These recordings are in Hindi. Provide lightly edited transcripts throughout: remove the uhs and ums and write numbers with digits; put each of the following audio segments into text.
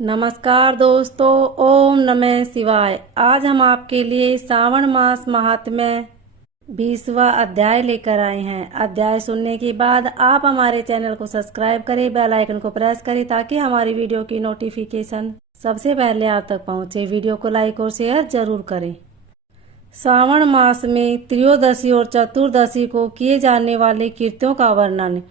नमस्कार दोस्तों, ओम नमः शिवाय। आज हम आपके लिए श्रावण मास महात्म्य 20वां अध्याय लेकर आए हैं। अध्याय सुनने के बाद आप हमारे चैनल को सब्सक्राइब करें, बेल आइकन को प्रेस करें ताकि हमारी वीडियो की नोटिफिकेशन सबसे पहले आप तक पहुंचे। वीडियो को लाइक और शेयर जरूर करें। श्रावण मास में त्रयोदशी और चतुर्दशी को किए जाने वाले कृत्यों का वर्णन।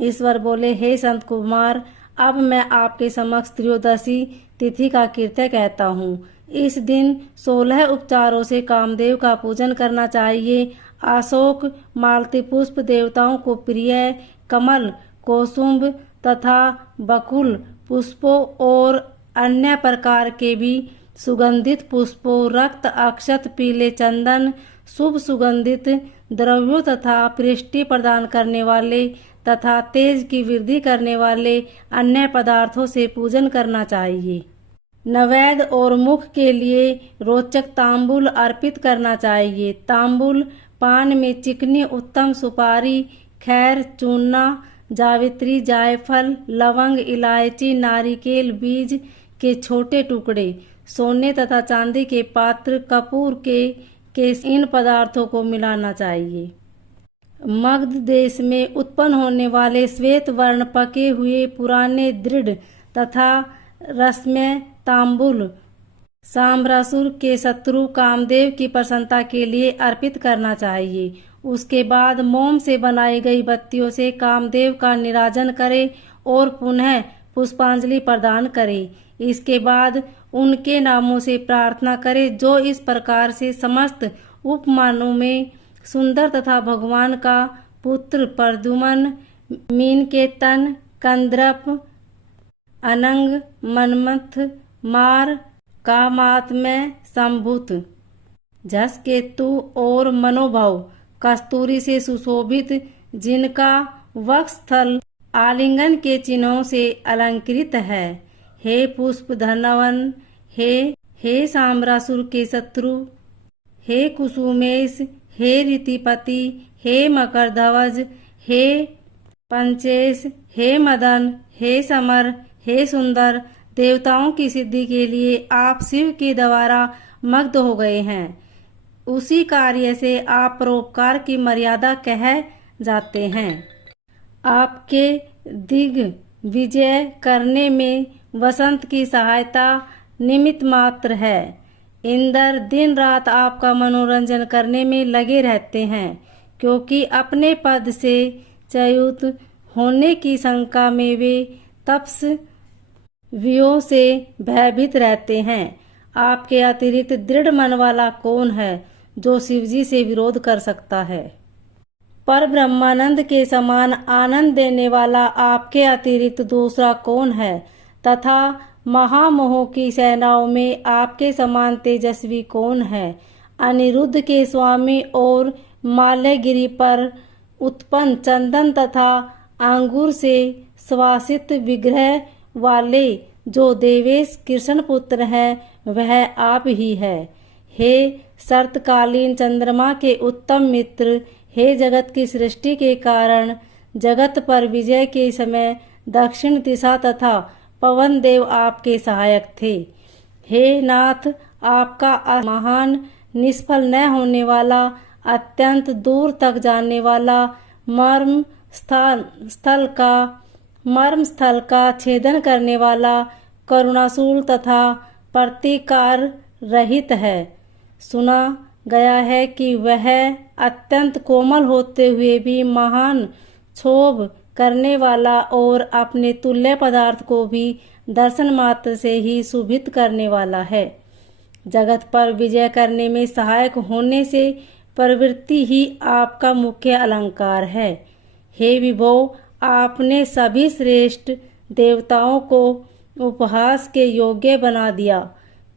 ईश्वर बोले, हे संत कुमार, अब मैं आपके समक्ष त्रयोदशी तिथि का कृत्य कहता हूँ। इस दिन 16 उपचारों से कामदेव का पूजन करना चाहिए। अशोक, मालती पुष्प देवताओं को प्रिय, कमल, कोसुम्ब तथा बकुल पुष्पों और अन्य प्रकार के भी सुगंधित पुष्पों, रक्त अक्षत, पीले चंदन, शुभ सुगंधित द्रव्यों तथा पुष्टि प्रदान करने वाले तथा तेज की वृद्धि करने वाले अन्य पदार्थों से पूजन करना चाहिए। नैवेद्य और मुख के लिए रोचक तांबुल अर्पित करना चाहिए। तांबुल पान में चिकनी उत्तम सुपारी, खैर, चूना, जावित्री, जायफल, लवंग, इलायची, नारिकेल बीज के छोटे टुकड़े, सोने तथा चांदी के पात्र, कपूर के इन पदार्थों को मिलाना चाहिए। मगध देश में उत्पन्न होने वाले श्वेत वर्ण पके हुए पुराने दृढ़ तथा रसमय तांबुल साम्रासुर के शत्रु कामदेव की प्रसन्नता के लिए अर्पित करना चाहिए। उसके बाद मोम से बनाई गई बत्तियों से कामदेव का निराजन करें और पुनः पुष्पांजलि प्रदान करें। इसके बाद उनके नामों से प्रार्थना करें, जो इस प्रकार से समस्त उपमानों में सुंदर तथा भगवान का पुत्र प्रद्युमन, मीनकेतन, कंदर्प, अनंग, मनमथ, मार, कामात्मय, संभुत, झसकेतु और मनोभव कस्तूरी से सुशोभित, जिनका वक्षस्थल आलिंगन के चिन्हों से अलंकृत है। हे पुष्प धनवन, हे साम्रासुर के शत्रु, हे कुसुमेश, हे रीतिपति, हे मकरध्वज, हे पंचेश, हे मदन, हे समर, हे सुंदर, देवताओं की सिद्धि के लिए आप शिव के द्वारा मग्ध हो गए हैं। उसी कार्य से आप परोपकार की मर्यादा कह जाते हैं। आपके दिग्विजय करने में वसंत की सहायता निमित्त मात्र है। इंद्र दिन रात आपका मनोरंजन करने में लगे रहते हैं, क्योंकि अपने पद से च्युत होने की शंका में वे तपस्वियों से भयभीत रहते हैं। आपके अतिरिक्त दृढ़ मन वाला कौन है जो शिवजी से विरोध कर सकता है? पर ब्रह्मानंद के समान आनंद देने वाला आपके अतिरिक्त दूसरा कौन है? तथा महामोह की सेनाओं में आपके समान तेजस्वी कौन है? अनिरुद्ध के स्वामी और माल्यगिरी पर उत्पन्न चंदन तथा अंगूर से श्वासित विग्रह वाले जो देवेश कृष्ण पुत्र है, वह आप ही है। हे शरतकालीन चंद्रमा के उत्तम मित्र, हे जगत की सृष्टि के कारण, जगत पर विजय के समय दक्षिण दिशा तथा पवन देव आपके सहायक थे। हे नाथ, आपका महान, निष्फल न होने वाला, अत्यंत दूर तक जाने वाला मर्म स्थल का छेदन करने वाला करुणाशूल तथा प्रतिकार रहित है। सुना गया है कि वह अत्यंत कोमल होते हुए भी महान क्षोभ करने वाला और अपने तुल्य पदार्थ को भी दर्शन मात्र से ही शुभित करने वाला है। जगत पर विजय करने में सहायक होने से प्रवृत्ति ही आपका मुख्य अलंकार है। हे विभो, आपने सभी श्रेष्ठ देवताओं को उपहास के योग्य बना दिया,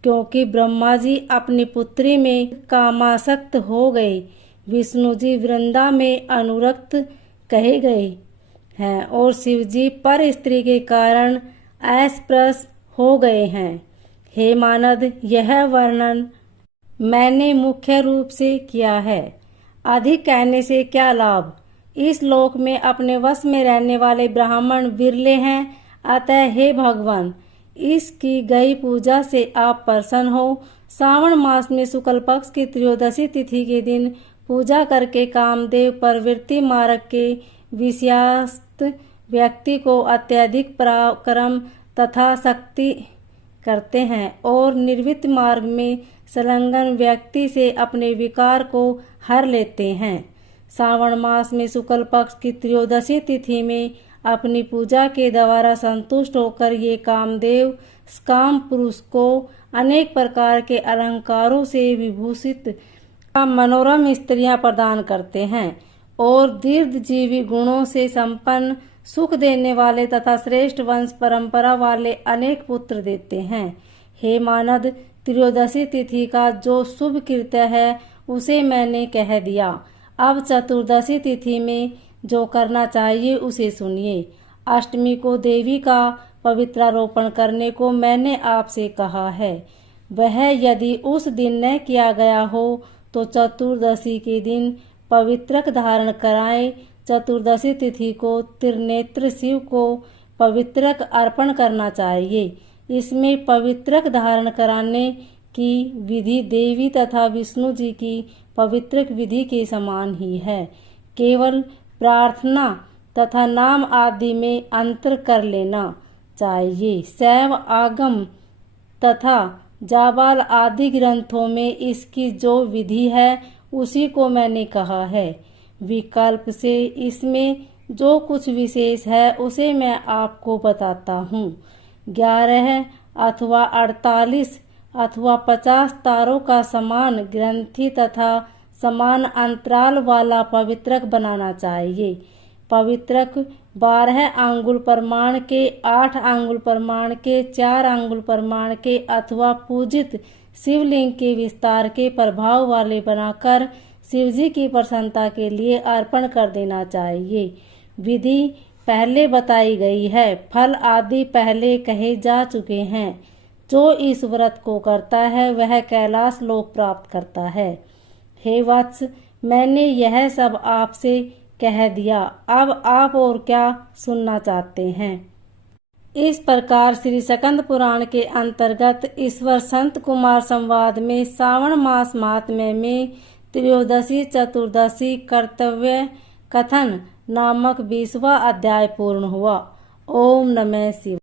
क्योंकि ब्रह्मा जी अपनी पुत्री में कामासक्त हो गए, विष्णु जी वृंदा में अनुरक्त कहे गए हैं और शिवजी पर स्त्री के कारण अस्पृश्य हो गए हैं। हे मानद, यह वर्णन मैंने मुख्य रूप से किया है, अधिक कहने से क्या लाभ। इस लोक में अपने वश में रहने वाले ब्राह्मण विरले हैं, अतः हे भगवान, इसकी गई पूजा से आप प्रसन्न हो। श्रावण मास में शुक्ल पक्ष की त्रयोदशी तिथि के दिन पूजा करके कामदेव प्रवृत्ति मार्ग के विषयासक्त व्यक्ति को अत्यधिक पराक्रम तथा शक्ति करते हैं और निर्वृत्त मार्ग में संलग्न व्यक्ति से अपने विकार को हर लेते हैं। श्रावण मास में शुक्ल पक्ष की त्रयोदशी तिथि में अपनी पूजा के द्वारा संतुष्ट होकर ये कामदेव काम पुरुष को अनेक प्रकार के अलंकारों से विभूषित मनोरम स्त्रियां प्रदान करते हैं और दीर्घजीवी गुणों से संपन्न सुख देने वाले तथा श्रेष्ठ वंश परंपरा वाले अनेक पुत्र देते हैं। हे मानद, त्रयोदशी तिथि का जो शुभ कृत्य है उसे मैंने कह दिया। अब चतुर्दशी तिथि में जो करना चाहिए उसे सुनिए। अष्टमी को देवी का पवित्रारोपण करने को मैंने आपसे कहा है। वह यदि उस दिन न किया गया हो तो चतुर्दशी के दिन पवित्रक धारण कराएं। चतुर्दशी तिथि को त्रिनेत्र शिव को पवित्रक अर्पण करना चाहिए। इसमें पवित्रक धारण कराने की विधि देवी तथा विष्णु जी की पवित्रक विधि के समान ही है। केवल प्रार्थना तथा नाम आदि में अंतर कर लेना चाहिए। शैव आगम तथा जाबाल आदि ग्रंथों में इसकी जो विधि है उसी को मैंने कहा है। विकल्प से इसमें जो कुछ विशेष है उसे मैं आपको बताता हूँ। 11 अथवा 48 अथवा 50 तारों का समान ग्रंथि तथा समान अंतराल वाला पवित्रक बनाना चाहिए। पवित्रक 12 अंगुल प्रमाण के, 8 अंगुल प्रमाण के, 4 अंगुल प्रमाण के अथवा पूजित शिवलिंग के विस्तार के प्रभाव वाले बनाकर शिवजी की प्रसन्नता के लिए अर्पण कर देना चाहिए। विधि पहले बताई गई है, फल आदि पहले कहे जा चुके हैं। जो इस व्रत को करता है वह कैलाश लोक प्राप्त करता है। हे वत्स, मैंने यह सब आपसे कह दिया, अब आप और क्या सुनना चाहते हैं। इस प्रकार श्री स्कंद पुराण के अंतर्गत ईश्वर संत कुमार संवाद में श्रावण मास महात्म्य में त्रयोदशी चतुर्दशी कर्तव्य कथन नामक 20वां अध्याय पूर्ण हुआ। ओम नमः शिवाय।